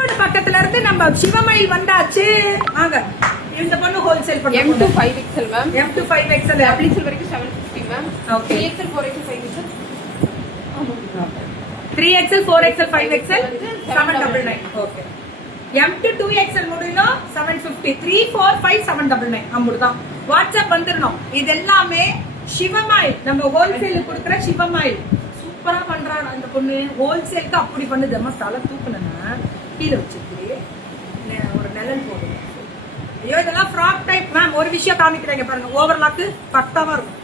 பக்கத்துல இருந்து நம்ம சிவமயில் வந்தாச்சு. வாங்க, இந்த பொண்ணு ஹோல்சேல் பண்ணுங்க. M2 5XL ma'am. M2 5XL XL வரைக்கும் 750 ma'am. Okay. 3XL 4XL 5XL. 3XL 4XL 5XL 799. Okay. M2 2XL முடியல 750. 3 4 5 799 அம்புதான். வாட்ஸ்அப் வந்துறணும். இது எல்லாமே சிவமயில், நம்ம ஹோல்சேல் கொடுக்குற சிவமயில். சூப்பரா பண்றாங்க அந்த பொண்ணு. ஹோல்சேலுக்கு அப்படி பண்ணுது. அம்மா தலை தூக்குனா கீழே வச்சுட்டு ஒரு நிழல் போடுது. ஐயோ, இதெல்லாம் ஃப்ராக் டைப் மேம். ஒரு விஷயம் காமிக்கிறாங்க பாருங்க. ஓவர்லாக்கு பக்காவா இருக்கும்.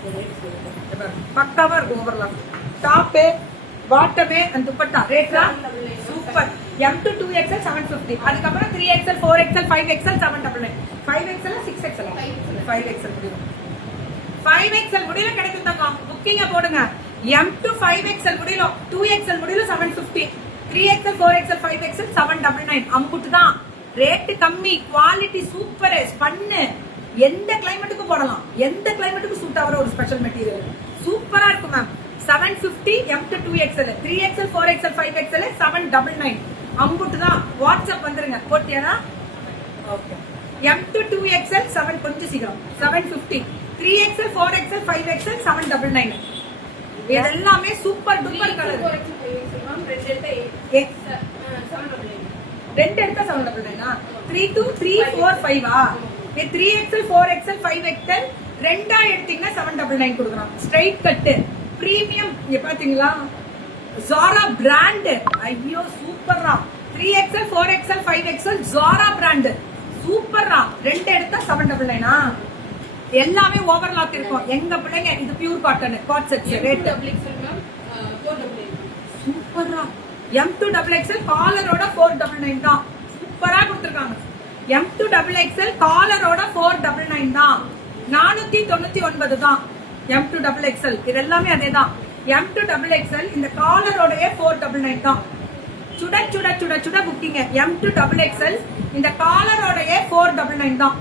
பக்காவா இருக்கும் ஓவர்லாக். டாப்பு பாட்டமே அந்த துப்பட்டா ரேட்லாம் சூப்பர். M2 2XL 750. அதுக்கப்புறம் 3XL 4XL 5XL 799. 5XL 6XL 5XL முடியும். 5XL முடியல கிடைக்கும் தாங்க. புக்கிங்க போடுங்க. M2 5XL முடியல, 2XL முடியல 750. 3XL 4XL 5XL 799. அம்புட்டு தான். ரேட் கம்மி, குவாலிட்டி சூப்பர். பண்ணு எந்த கிளைமேட்டுக்கு போடலாம். எந்த கிளைமேட்டுக்கு சூட் ஆகிற ஒரு ஸ்பெஷல் மெட்டீரியல். சூப்பரா இருக்கும் ma'am. 750 M2 2XL 3XL 4XL 5XL 799. அம்புட்டு தான். வாட்ஸ்அப் வந்துருங்க. போட்டியானா? ஓகே. M2 2XL 7 கொஞ்சம் சீக்கிரம் 750. 3XL 4XL 5XL 799. இதெல்லாமே சூப்பர் டூப்பர் கலர். ரெண்டு எடுத்தா 799. 3 2 3 4 5 3XL 4XL 5XL ரெண்டா எடுத்தீங்கன்னா 799 கொடுக்குறோம். Straight cut premium. இங்க பாத்தீங்களா, Zara பிராண்ட். ஐயோ சூப்பர்ரா. 3XL 4XL 5XL Zara brand சூப்பர்ரா. ரெண்டு எடுத்தா 799. எல்லாமே ஓவர்லாக் இருக்கும். எங்க பிள்ளைங்க இது pure cotton cot set rate சூப்பர்ரா. M2 XXL காலரோட 499 தான். சூப்பரா கொடுத்திருக்காங்க. M2 XXL காலரோட 499 தான். 499 தான். M2 XXL இது எல்லாமே அதேதான். M2 XXL இந்த காலரோடயே 499 தான். சுட சுட சுட சுட புக்கிங்க. M2 XXL இந்த காலரோடயே 499 தான்.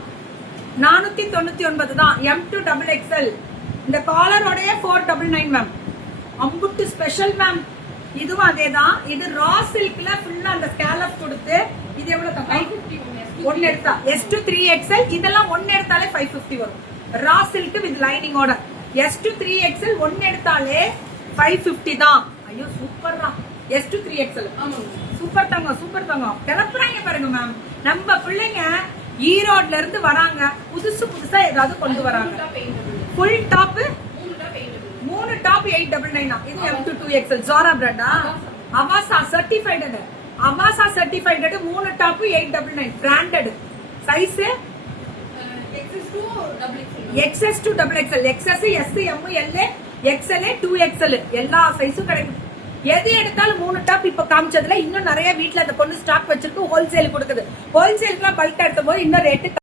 499 தான். M2 XXL இந்த காலரோடயே 499 மேம். அம்புட்டு ஸ்பெஷல் மேம். இதுவும் அதேதான். இது ரா சில்க்ல ஃபுல்லா அந்த ஸ்கேலப் கொடுத்து இது எவ்வளவு தப்பா? 550 ஒன்னு எடுத்தா. S2 3XL இதெல்லாம் ஒன்னு எடுத்தாலே 550 வரும். ரா சில்க் வித் லைனிங்கோட. S2 3XL ஒன்னு எடுத்தாலே 550 தான். ஐயோ சூப்பர்ரா. S2 3XL சூப்பர் தாங்க. சூப்பர் தாங்க. கிளப்புறாங்க பாருங்க மேம். நம்ம பிள்ளைங்க ஈரோட்ல இருந்து வராங்க. புதுசு புதுசா ஏதாவது கொண்டு வராங்க. Full top 3 top 899. இது M2 2XL Zara பிராண்டா? Avaasa certified. Avaasa certified 3 top 899 branded. Size XS to XXL. XS S M L XL 2XL எல்லா சைஸும் கிடைக்கும். எது எடுத்தாலும் 3 டாப் இப்ப காமிச்சதுல இன்னும் நிறைய வீட்ல அந்த பொண்ணு ஸ்டாக் வச்சிருக்கு. ஹோல்சேல் கொடுக்குது. ஹோல்சேலுக்குலாம் பல்கா எடுத்த போது இன்னும் ரேட்டு